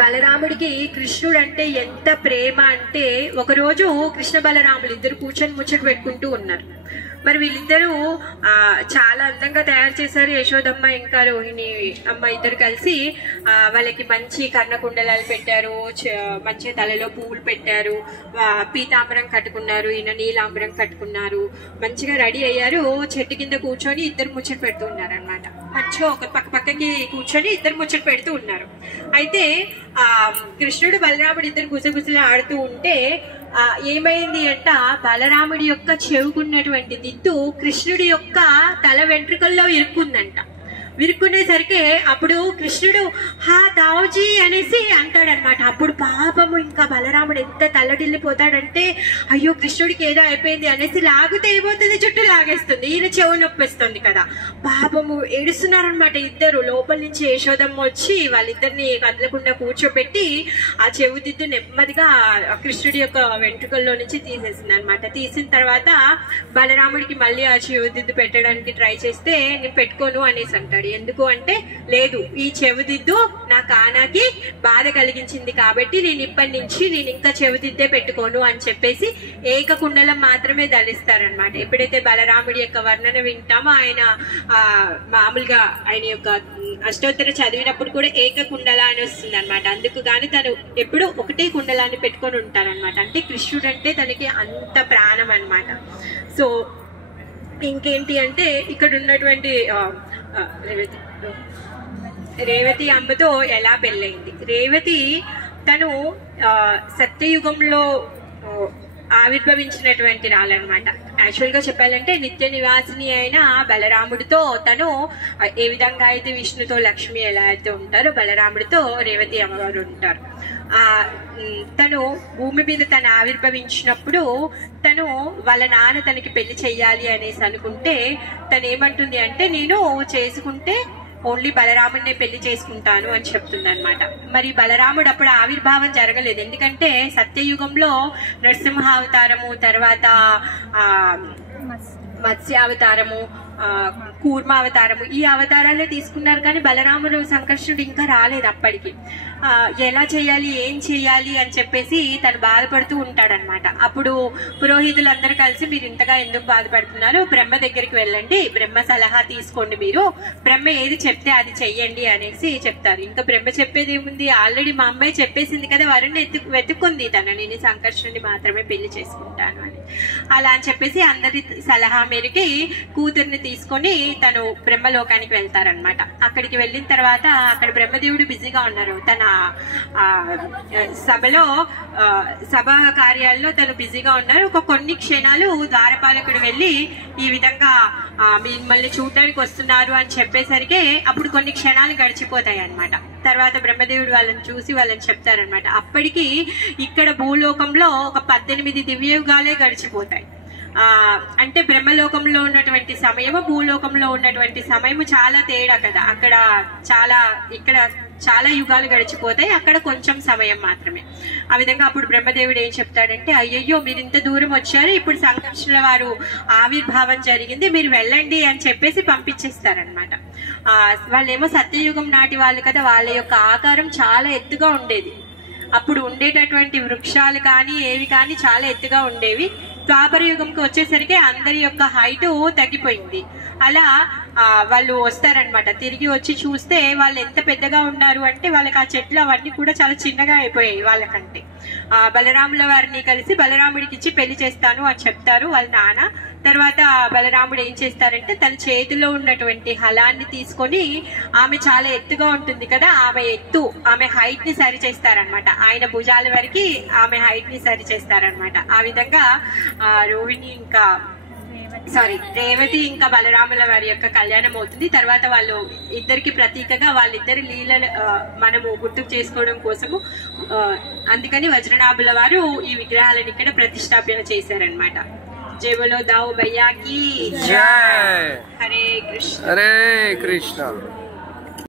బలరాముడికి కృష్ణుడు అంటే ఎంత ప్రేమ అంటే ఒకరోజు కృష్ణ బలరాములు ఇద్దరు కూర్చొని ముచ్చట పెట్టుకుంటూ ఉన్నారు. మరి వీళ్ళిద్దరూ చాలా అందంగా తయారు చేశారు. యశోదమ్మ ఇంకా రోహిణి అమ్మ ఇద్దరు కలిసి వాళ్ళకి మంచి కర్ణకుండలాలు పెట్టారు, మంచి తలలో పువ్వులు పెట్టారు, పీతాంబరం కట్టుకున్నారు, ఈయన నీలాంబరం కట్టుకున్నారు, మంచిగా రెడీ అయ్యారు. చెట్టు కింద కూర్చొని ఇద్దరు ముచ్చట పెడుతూ ఉన్నారు అనమాట. మంచిగా ఒక పక్కకి కూర్చొని ఇద్దరు ముచ్చట పెడుతూ ఉన్నారు. అయితే కృష్ణుడు బలరాముడు ఇద్దరు గుసగుసలు ఆడుతూ ఉంటే ఏమైంది అంట, బలరాముడి యొక్క చెవుకున్నటువంటి దిద్దు కృష్ణుడి యొక్క తల వెంట్రుకల్లో ఇరుక్కుందంట. విరుక్కునేసరికి అప్పుడు కృష్ణుడు హా దావుజీ అనేసి అంటాడనమాట. అప్పుడు పాపము ఇంకా బలరాముడు ఎంత తల్లడిల్లిపోతాడంటే, అయ్యో కృష్ణుడికి ఏదో అయిపోయింది అనేసి లాగితే అయిపోతుంది, చుట్టూ లాగేస్తుంది, ఈయన చెవు నొప్పిస్తుంది కదా. పాపము ఏడుస్తున్నారనమాట ఇద్దరు. లోపల నుంచి యశోదమ్మ వచ్చి వాళ్ళిద్దరిని కదలకుండా కూర్చోబెట్టి ఆ చెవు దిద్దు నెమ్మదిగా కృష్ణుడి యొక్క వెంట్రుకల్లో నుంచి తీసేసింది అనమాట. తీసిన తర్వాత బలరాముడికి మళ్ళీ ఆ చెవు దిద్దు పెట్టడానికి ట్రై చేస్తే నేను పెట్టుకోను అనేసి అంటాడు. ఎందుకు అంటే, లేదు ఈ చెవిదిద్దు నా కానాకి బాధ కలిగించింది కాబట్టి నేను ఇప్పటి నుంచి నేను ఇంకా చెవిదిద్దే పెట్టుకోను అని చెప్పేసి ఏకకుండలం మాత్రమే ధరిస్తారనమాట. ఎప్పుడైతే బలరాముడి యొక్క వర్ణన వింటామో ఆయన మామూలుగా ఆయన యొక్క అష్టోత్తర చదివినప్పుడు కూడా ఏకకుండల అని వస్తుంది అనమాట. అందుకు గాని తను ఎప్పుడు ఒకటే కుండలాన్ని పెట్టుకొని ఉంటారనమాట. అంటే కృష్ణుడు అంటే తనకి అంత ప్రాణం అనమాట. సో ఇంకేంటి అంటే ఇక్కడ ఉన్నటువంటి రేవతి అమ్మతో ఎలా పెళ్ళైంది. రేవతి తను సత్యయుగంలో ఆవిర్భవించినటువంటి రాలన్నమాట. యాక్చువల్ గా చెప్పాలంటే నిత్య నివాసిని అయిన బలరాముడితో తను ఏ విధంగా అయితే విష్ణుతో లక్ష్మి ఎలా అయితే ఉంటారో బలరాముడితో రేవతి అమ్మవారు ఉంటారు. తను భూమి మీద తను ఆవిర్భవించినప్పుడు తను వాళ్ళ నాన్న తనకి పెళ్లి చెయ్యాలి అనేసి అనుకుంటే తను ఏమంటుంది అంటే, నేను చేసుకుంటే ఓన్లీ బలరాముడినే పెళ్లి చేసుకుంటాను అని చెప్తుంది అనమాట. మరి బలరాముడు అప్పుడు ఆవిర్భావం జరగలేదు. ఎందుకంటే సత్యయుగంలో నరసింహావతారము, తర్వాత మత్స్యావతారము, కూర్మావతారము, ఈ అవతారాలే తీసుకున్నారు. కానీ బలరాముడు సంకర్షణుడు ఇంకా రాలేదు అప్పటికి. ఎలా చేయాలి, ఏం చేయాలి అని చెప్పేసి తను బాధపడుతూ ఉంటాడనమాట. అప్పుడు పురోహితులందరూ కలిసి, మీరు ఇంతగా ఎందుకు బాధపడుతున్నారు, బ్రహ్మ దగ్గరికి వెళ్ళండి, బ్రహ్మ సలహా తీసుకోండి, మీరు బ్రహ్మ ఏది చెప్తే అది చెయ్యండి అనేసి చెప్తారు. ఇంకా బ్రహ్మ చెప్పేది ఏముంది, ఆల్రెడీ మా అమ్మాయి చెప్పేసింది కదా, వరుణ్ణి వెతుక్కుంది తన, నేను సంకర్షణుని మాత్రమే పెళ్లి చేసుకుంటాను అని. అలా అని చెప్పేసి అందరి సలహా మేరకి కూతుర్ని తీసుకొని తను బ్రహ్మలోకానికి వెళ్తారనమాట. అక్కడికి వెళ్ళిన తర్వాత అక్కడ బ్రహ్మదేవుడు బిజీగా ఉన్నారు. తన సభలో సభా కార్యాల్లో తను బిజీగా ఉన్నారు. ఒక కొన్ని క్షణాలు ద్వారపాలకుడు వెళ్ళి ఈ విధంగా మిమ్మల్ని చూడడానికి వస్తున్నారు అని చెప్పేసరికి అప్పుడు కొన్ని క్షణాలు గడిచిపోతాయి అనమాట. తర్వాత బ్రహ్మదేవుడు వాళ్ళని చూసి వాళ్ళని చెప్తారనమాట. అప్పటికి ఇక్కడ భూలోకంలో ఒక 18 దివ్యయుగాలే గడిచిపోతాయి. అంటే బ్రహ్మలోకంలో ఉన్నటువంటి సమయము, భూలోకంలో ఉన్నటువంటి సమయము చాలా తేడా కదా. అక్కడ ఇక్కడ చాలా యుగాలు గడిచిపోతాయి, అక్కడ కొంచెం సమయం మాత్రమే. ఆ విధంగా అప్పుడు బ్రహ్మదేవుడు ఏం చెప్తాడంటే, అయ్యయ్యో మీరు ఇంత దూరం వచ్చారు, ఇప్పుడు సంకర్షణుల వారు ఆవిర్భావం జరిగింది, మీరు వెళ్ళండి అని చెప్పేసి పంపించేస్తారనమాట. వాళ్ళేమో సత్యయుగం నాటి వాళ్ళు కదా, వాళ్ళ యొక్క ఆకారం చాలా ఎత్తుగా ఉండేది. అప్పుడు ఉండేటటువంటి వృక్షాలు కానీ ఏవి కానీ చాలా ఎత్తుగా ఉండేవి. ద్వాపర యుగంకి వచ్చేసరికి అందరి యొక్క హైట్ తగ్గిపోయింది. అలా వాళ్ళు వస్తారనమాట. తిరిగి వచ్చి చూస్తే వాళ్ళు ఎంత పెద్దగా ఉన్నారు అంటే వాళ్ళకి ఆ చెట్లు అవన్నీ కూడా చాలా చిన్నగా అయిపోయాయి వాళ్ళకంటే. బలరాముల వారిని కలిసి బలరాముడికి ఇచ్చి పెళ్లి చేస్తాను అని చెప్తారు వాళ్ళ నాన్న. తర్వాత బలరాముడు ఏం చేస్తారంటే తన చేతిలో ఉన్నటువంటి హలాన్ని తీసుకొని, ఆమె చాలా ఎత్తుగా ఉంటుంది కదా, ఆమె హైట్ ని సరి చేస్తారనమాట. ఆయన భుజాల వరకు ఆమె హైట్ ని సరి చేస్తారనమాట. ఆ విధంగా రేవతి ఇంకా బలరాముల వారి యొక్క కళ్యాణం అవుతుంది. తర్వాత వాళ్ళు ఇద్దరికి ప్రతీకగా వాళ్ళిద్దరి లీలలు మనము గుర్తుకు చేసుకోవడం కోసము అందుకని వజ్రనాభుల వారు ఈ విగ్రహాలను ఇక్కడ ప్రతిష్టాపన చేశారనమాట. జై బోలో దావు భయ్యా కీ జై. హరే కృష్ణ.